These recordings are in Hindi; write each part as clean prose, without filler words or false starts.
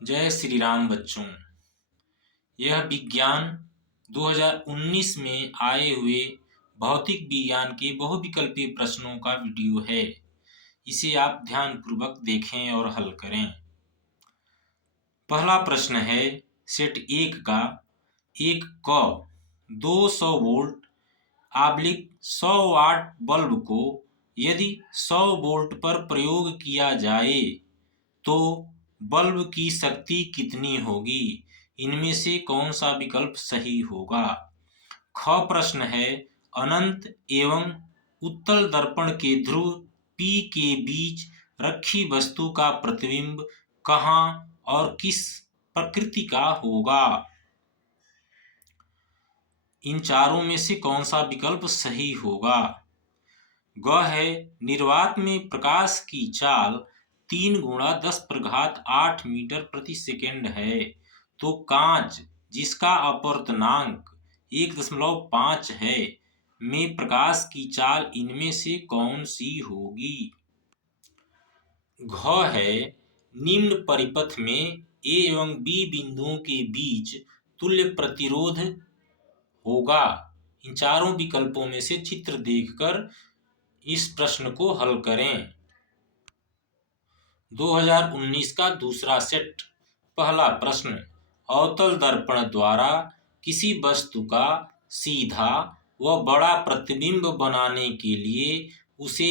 जय श्री राम बच्चों। यह विज्ञान 2019 में आए हुए भौतिक विज्ञान के बहुविकल्पीय प्रश्नों का वीडियो है। इसे आप ध्यानपूर्वक देखें और हल करें। पहला प्रश्न है सेट 1 का। एक क 200 वोल्ट आब्लिक 100 वाट बल्ब को यदि 100 वोल्ट पर प्रयोग किया जाए तो बल्ब की शक्ति कितनी होगी? इनमें से कौन सा विकल्प सही होगा? ख प्रश्न है अनंत एवं उत्तल दर्पण के ध्रुव P के बीच रखी वस्तु का प्रतिबिंब कहाँ और किस प्रकृति का होगा? इन चारों में से कौन सा विकल्प सही होगा? ग है निर्वात में प्रकाश की चाल 3 × 10⁸ मीटर प्रति सेकेंड है, तो कांच जिसका अपवर्तनांक 1.5 है में प्रकाश की चाल इनमें से कौन सी होगी? घ है निम्न परिपथ में A एवं B बिंदुओं के बीच तुल्य प्रतिरोध होगा। इन चारों विकल्पों में से चित्र देखकर इस प्रश्न को हल करें। 2019 का दूसरा सेट। पहला प्रश्न अवतल दर्पण द्वारा किसी वस्तु का सीधा व बड़ा प्रतिबिंब बनाने के लिए उसे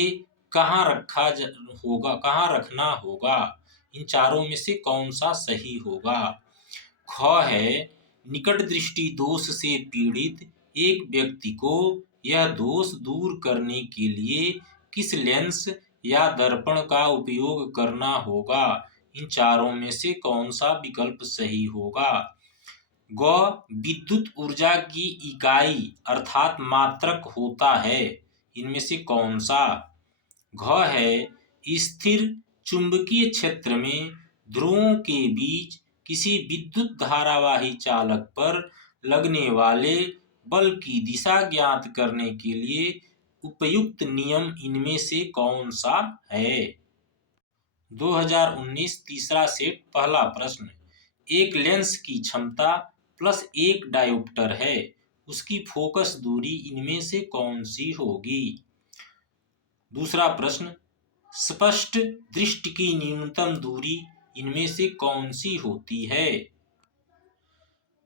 कहाँ रखना होगा? इन चारों में से कौन सा सही होगा? ख है निकट दृष्टि दोष से पीड़ित एक व्यक्ति को यह दोष दूर करने के लिए किस लेंस या दर्पण का उपयोग करना होगा? इन चारों में से कौन सा विकल्प सही होगा? ग विद्युत ऊर्जा की इकाई अर्थात मात्रक होता है, इनमें से कौन सा? घ है स्थिर चुंबकीय क्षेत्र में ध्रुवों के बीच किसी विद्युत धारावाही चालक पर लगने वाले बल की दिशा ज्ञात करने के लिए उपयुक्त नियम इनमें से कौन सा है? 2019 तीसरा सेट। पहला प्रश्न एक लेंस की क्षमता +1 डायोप्टर है, उसकी फोकस दूरी इनमें से कौन सी होगी? दूसरा प्रश्न स्पष्ट दृष्टि की न्यूनतम दूरी इनमें से कौन सी होती है?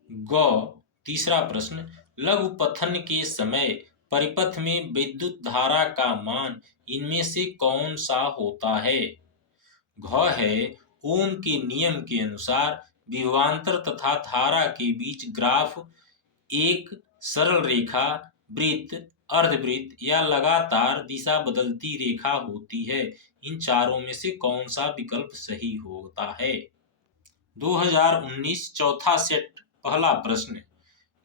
ग तीसरा प्रश्न लघुपथन के समय परिपथ में विद्युत धारा का मान इनमें से कौन सा होता है? घ है ओम के नियम के अनुसार विभवांतर तथा धारा के बीच ग्राफ एक सरल रेखा, वृत्त, अर्धवृत्त या लगातार दिशा बदलती रेखा होती है। इन चारों में से कौन सा विकल्प सही होता है? 2019 चौथा सेट। पहला प्रश्न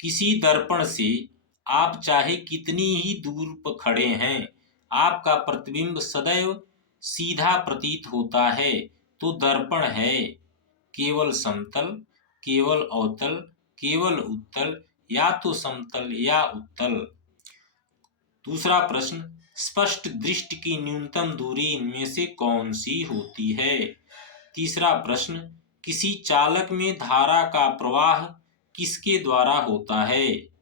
किसी दर्पण से आप चाहे कितनी ही दूर पर खड़े हैं, आपका प्रतिबिंब सदैव सीधा प्रतीत होता है, तो दर्पण है केवल समतल, केवल अवतल, केवल उत्तल या तो समतल या उत्तल। दूसरा प्रश्न स्पष्ट दृष्टि की न्यूनतम दूरी इनमें से कौन सी होती है? तीसरा प्रश्न किसी चालक में धारा का प्रवाह किसके द्वारा होता है?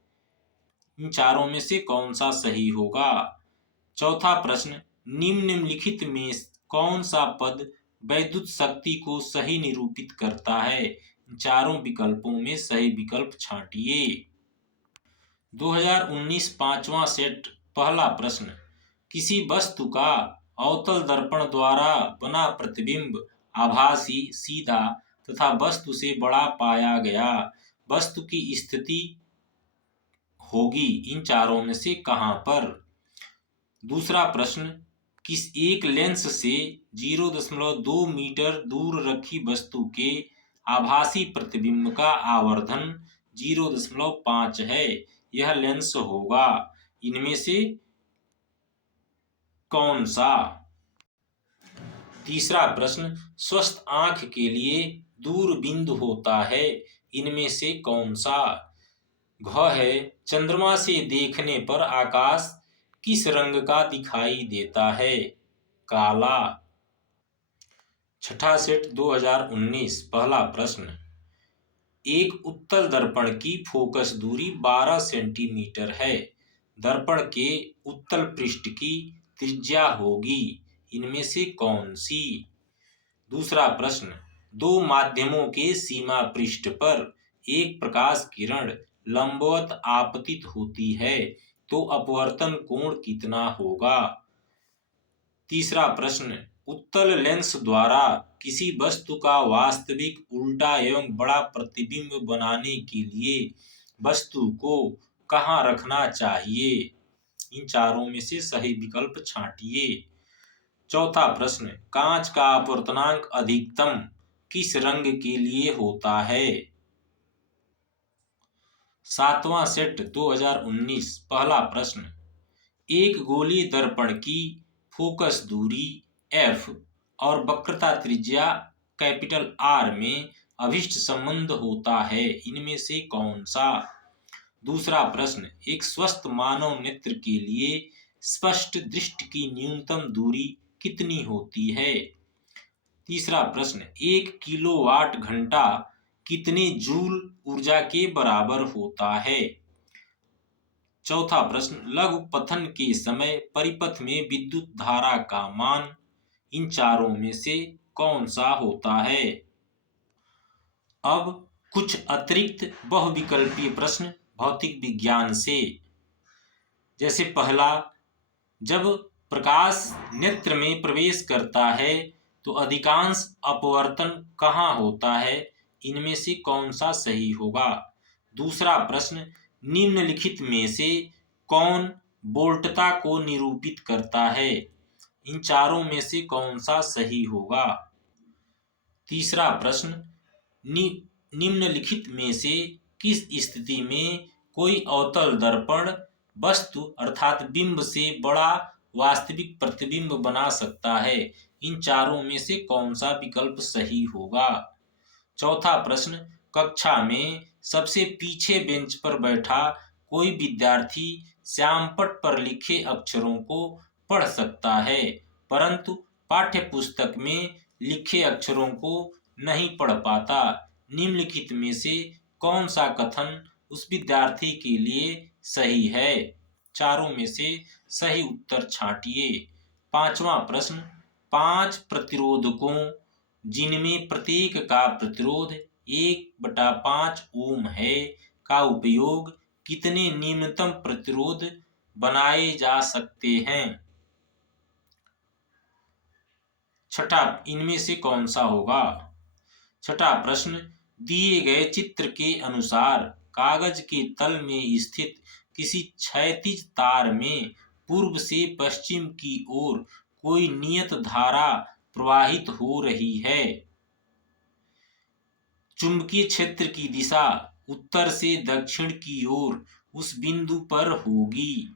इन चारों में से कौन सा सही होगा? चौथा प्रश्न निम्नलिखित में कौन सा पद वैद्युत शक्ति को सही निरूपित करता है? इन चारों विकल्पों में सही विकल्प छांटिए। 2019 पांचवा सेट। पहला प्रश्न किसी वस्तु का अवतल दर्पण द्वारा बना प्रतिबिंब आभासी, सीधा तथा वस्तु से बड़ा पाया गया वस्तु की स्थिति होगी इन चारों में से कहां पर? दूसरा प्रश्न किस एक लेंस से 0.2 मीटर दूर रखी वस्तु के आभासी प्रतिबिंब का आवर्धन 0.5 है, यह लेंस होगा। इनमें से कौन सा? तीसरा प्रश्न स्वस्थ आंख के लिए दूर बिंदु होता है, इनमें से कौन सा? घ है चंद्रमा से देखने पर आकाश किस रंग का दिखाई देता है? काला। छठा सेट 2019 पहला प्रश्न, एक उत्तल दर्पण की फोकस दूरी 12 सेंटीमीटर है। दर्पण के उत्तल पृष्ठ की त्रिज्या होगी, इनमें से कौन सी? दूसरा प्रश्न, दो माध्यमों के सीमा पृष्ठ पर एक प्रकाश किरण लंबवत आपतित होती है तो अपवर्तन कोण कितना होगा? तीसरा प्रश्न, उत्तल लेंस द्वारा किसी वस्तु का वास्तविक उल्टा एवं बड़ा प्रतिबिंब बनाने के लिए वस्तु को कहाँ रखना चाहिए? इन चारों में से सही विकल्प छांटिए। चौथा प्रश्न, कांच का अपवर्तनांक अधिकतम किस रंग के लिए होता है? सातवां सेट 2019 पहला प्रश्न, एक गोलीय दर्पण की फोकस दूरी f और वक्रता त्रिज्या R में अभिष्ट संबंध होता है, इनमें से कौन सा? दूसरा प्रश्न, एक स्वस्थ मानव नेत्र के लिए स्पष्ट दृष्टि की न्यूनतम दूरी कितनी होती है? तीसरा प्रश्न, एक किलोवाट घंटा कितने जूल ऊर्जा के बराबर होता है? चौथा प्रश्न, लघु पथन के समय परिपथ में विद्युत धारा का मान इन चारों में से कौन सा होता है? अब कुछ अतिरिक्त बहुविकल्पीय प्रश्न भौतिक विज्ञान से। जैसे पहला, जब प्रकाश नेत्र में प्रवेश करता है तो अधिकांश अपवर्तन कहाँ होता है? इनमें से कौन सा सही होगा? दूसरा प्रश्न, निम्नलिखित में से कौन वोल्टता को निरूपित करता है? इन चारों में से कौन सा सही होगा? तीसरा प्रश्न, निम्नलिखित में से किस स्थिति में कोई अवतल दर्पण वस्तु अर्थात बिंब से बड़ा वास्तविक प्रतिबिंब बना सकता है? इन चारों में से कौन सा विकल्प सही होगा? चौथा प्रश्न, कक्षा में सबसे पीछे बेंच पर बैठा कोई विद्यार्थी श्यामपट्ट पर लिखे अक्षरों को पढ़ सकता है, परंतु पाठ्य पुस्तक में लिखे अक्षरों को नहीं पढ़ पाता। निम्नलिखित में से कौन सा कथन उस विद्यार्थी के लिए सही है? चारों में से सही उत्तर छांटिए। पांचवा प्रश्न, 5 प्रतिरोधकों जिनमें प्रत्येक का प्रतिरोध 1/5 ओम है का उपयोग कितने न्यूनतम प्रतिरोध बनाए जा सकते हैं? छठा, इनमें से कौन सा होगा? छठा प्रश्न, दिए गए चित्र के अनुसार कागज के तल में स्थित किसी क्षैतिज तार में पूर्व से पश्चिम की ओर कोई नियत धारा प्रवाहित हो रही है। चुंबकीय क्षेत्र की दिशा उत्तर से दक्षिण की ओर उस बिंदु पर होगी।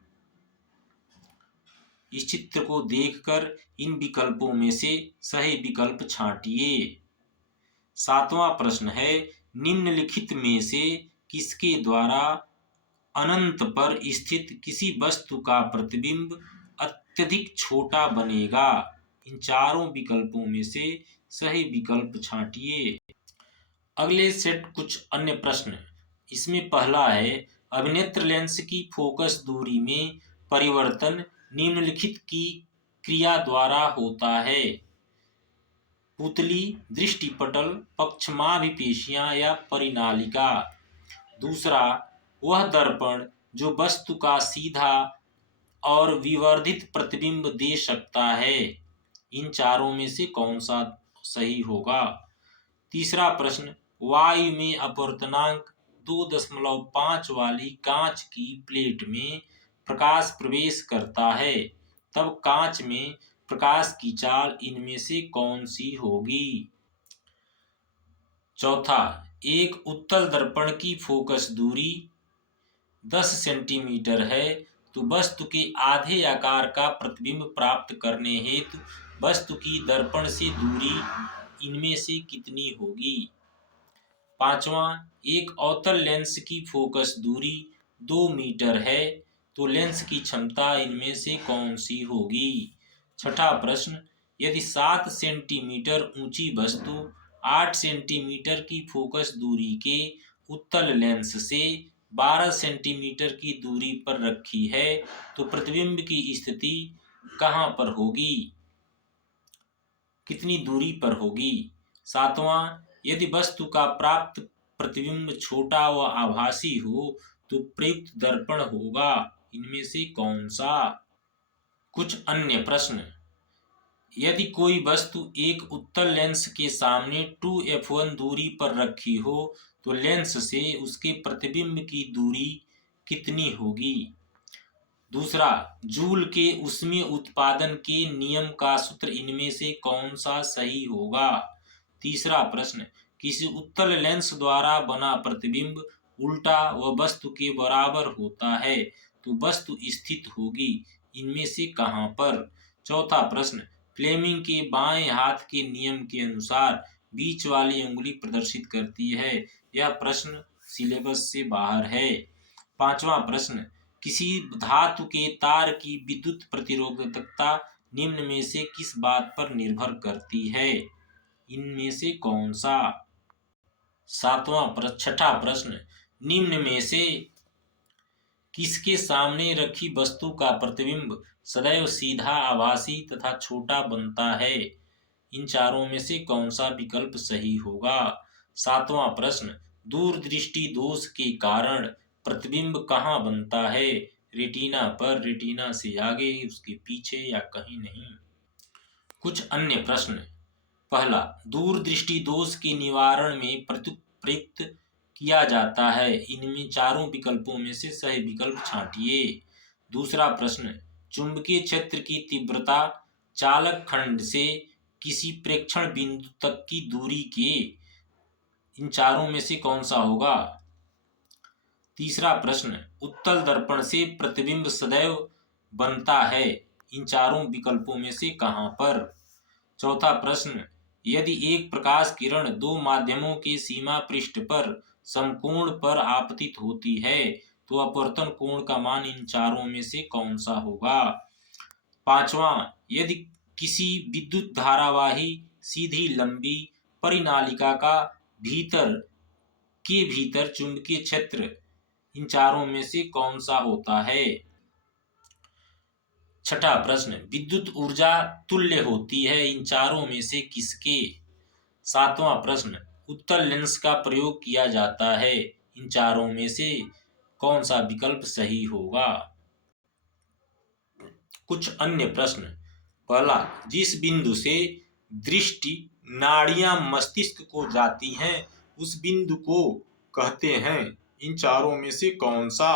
इस चित्र को देखकर इन विकल्पों में से सही विकल्प छांटिए। सातवां प्रश्न है, निम्नलिखित में से किसके द्वारा अनंत पर स्थित किसी वस्तु का प्रतिबिंब अत्यधिक छोटा बनेगा? इन चारों विकल्पों में से सही विकल्प छांटिए। अगले सेट कुछ अन्य प्रश्न। इसमें पहला है, अभिनेत्र लेंस की फोकस दूरी में परिवर्तन निम्नलिखित की क्रिया द्वारा होता है? पुतली, दृष्टिपटल, पक्षमाभिपेशियां या परिनालिका? दूसरा, वह दर्पण जो वस्तु का सीधा और विवर्धित प्रतिबिंब दे सकता है। इन चारों में से कौन सा सही होगा? तीसरा प्रश्न, वायु में अपवर्तनांक 2.5 वाली कांच की प्लेट में प्रकाश प्रवेश करता है, तब कांच में प्रकाश की चाल इनमें से कौन सी होगी? चौथा, एक उत्तल दर्पण की फोकस दूरी 10 सेंटीमीटर है तो वस्तु के आधे आकार का प्रतिबिंब प्राप्त करने हेतु वस्तु की दर्पण से दूरी इनमें से कितनी होगी? पांचवा, एक अवतल लेंस की फोकस दूरी 2 मीटर है तो लेंस की क्षमता इनमें से कौन सी होगी? छठा प्रश्न, यदि 7 सेंटीमीटर ऊंची वस्तु 8 सेंटीमीटर की फोकस दूरी के उत्तल लेंस से 12 सेंटीमीटर की दूरी पर रखी है तो प्रतिबिंब की स्थिति कहाँ पर होगी, कितनी दूरी पर होगी। सातवां, यदि वस्तु का प्राप्त प्रतिबिंब छोटा व आभासी हो तो प्रयुक्त दर्पण होगा इनमें से कौन सा। कुछ अन्य प्रश्न। यदि कोई वस्तु एक उत्तल लेंस के सामने 2f1 दूरी पर रखी हो तो लेंस से उसके प्रतिबिंब की दूरी कितनी होगी। दूसरा, जूल के ऊष्मीय उत्पादन के नियम का सूत्र इनमें से कौन सा सही होगा। तीसरा प्रश्न, किसी उत्तल लेंस द्वारा बना प्रतिबिंब उल्टा व वस्तु के बराबर होता है तो वस्तु स्थित होगी इनमें से कहाँ पर। चौथा प्रश्न, फ्लेमिंग के बाएं हाथ के नियम के अनुसार बीच वाली उंगली प्रदर्शित करती है। यह प्रश्न सिलेबस से बाहर है। पांचवा प्रश्न, किसी धातु के तार की विद्युत प्रतिरोधकता निम्न में से किस बात पर निर्भर करती है, इनमें से कौन सा। छठा प्रश्न, निम्न में से किसके सामने रखी वस्तु का प्रतिबिंब सदैव सीधा, आभासी तथा छोटा बनता है, इन चारों में से कौन सा विकल्प सही होगा। सातवां प्रश्न, दूरदृष्टि दोष के कारण प्रतिबिंब कहाँ बनता है, रेटिना पर, रेटिना से आगे, उसके पीछे या कहीं नहीं। कुछ अन्य प्रश्न। पहला, दूरदृष्टि दोष के निवारण में प्रयुक्त किया जाता है, इनमें चारों विकल्पों में से सही विकल्प छांटिए। दूसरा प्रश्न, चुंबकीय क्षेत्र की तीव्रता चालक खंड से किसी प्रेक्षण बिंदु तक की दूरी के इन चारों में से कौन सा होगा। तीसरा प्रश्न, उत्तल दर्पण से प्रतिबिंब सदैव बनता है, इन चारों विकल्पों में से कहाँ पर। चौथा प्रश्न, यदि एक प्रकाश किरण दो माध्यमों के सीमा पृष्ठ पर समकोण पर आपतित होती है तो अपवर्तन कोण का मान इन चारों में से कौन सा होगा। पांचवा, यदि किसी विद्युत धारावाही सीधी लंबी परिनालिका का भीतर चुंबकीय क्षेत्र इन चारों में से कौन सा होता है। छठा प्रश्न, विद्युत ऊर्जा तुल्य होती है इन चारों में से किसके। सातवां प्रश्न, उत्तल लेंस का प्रयोग किया जाता है, इन चारों में से कौन सा विकल्प सही होगा। कुछ अन्य प्रश्न। पहला, जिस बिंदु से दृष्टि नाड़ियां मस्तिष्क को जाती हैं उस बिंदु को कहते हैं, इन चारों में से कौन सा।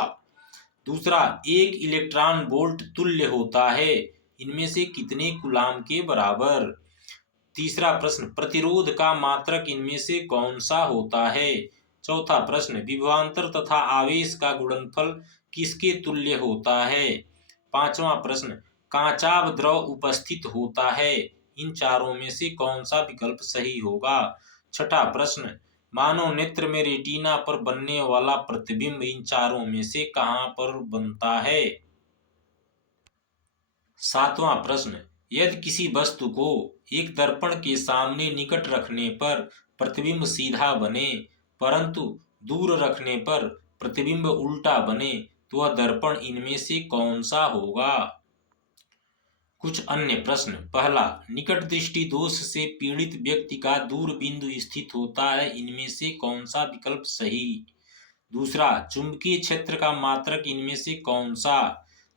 दूसरा, एक इलेक्ट्रॉन वोल्ट तुल्य होता है, इनमें से कितने कूलाम के बराबर। तीसरा प्रश्न, प्रतिरोध का मात्रक इनमें से कौन सा होता है। चौथा प्रश्न, विभवांतर तथा आवेश का गुणनफल किसके तुल्य होता है। पांचवा प्रश्न, कांचाव द्रव उपस्थित होता है, इन चारों में से कौन सा विकल्प सही होगा। छठा प्रश्न, मानव नेत्र में रेटिना पर बनने वाला प्रतिबिंब इन चारों में से कहाँ पर बनता है। सातवां प्रश्न, यदि किसी वस्तु को एक दर्पण के सामने निकट रखने पर प्रतिबिंब सीधा बने परंतु दूर रखने पर प्रतिबिंब उल्टा बने तो वह दर्पण इनमें से कौन सा होगा। कुछ अन्य प्रश्न। पहला, निकट दृष्टि दोष से पीड़ित व्यक्ति का दूर बिंदु स्थित होता है, इनमें से कौन सा विकल्प सही। दूसरा, चुंबकीय क्षेत्र का मात्रक इनमें से कौन सा।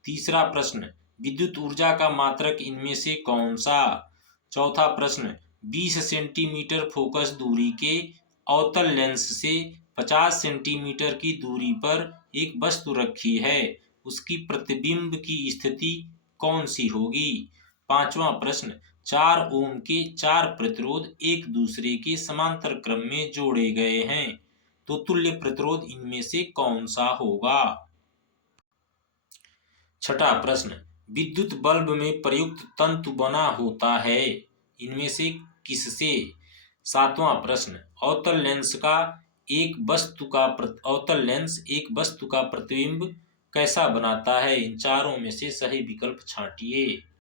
तीसरा प्रश्न, विद्युत ऊर्जा का मात्रक इनमें से कौन सा। चौथा प्रश्न, 20 सेंटीमीटर फोकस दूरी के अवतल लेंस से 50 सेंटीमीटर की दूरी पर एक वस्तु रखी है, उसकी प्रतिबिंब की स्थिति कौन सी होगी। पांचवा प्रश्न, 4 ओम के 4 प्रतिरोध एक दूसरे के समांतर क्रम में जोड़े गए हैं तो तुल्य प्रतिरोध इनमें से कौन सा होगा। छठा प्रश्न, विद्युत बल्ब में प्रयुक्त तंतु बना होता है, इनमें से किससे। सातवां प्रश्न, अवतल लेंस एक वस्तु का प्रतिबिंब कैसा बनाता है, इन चारों में से सही विकल्प छांटिए।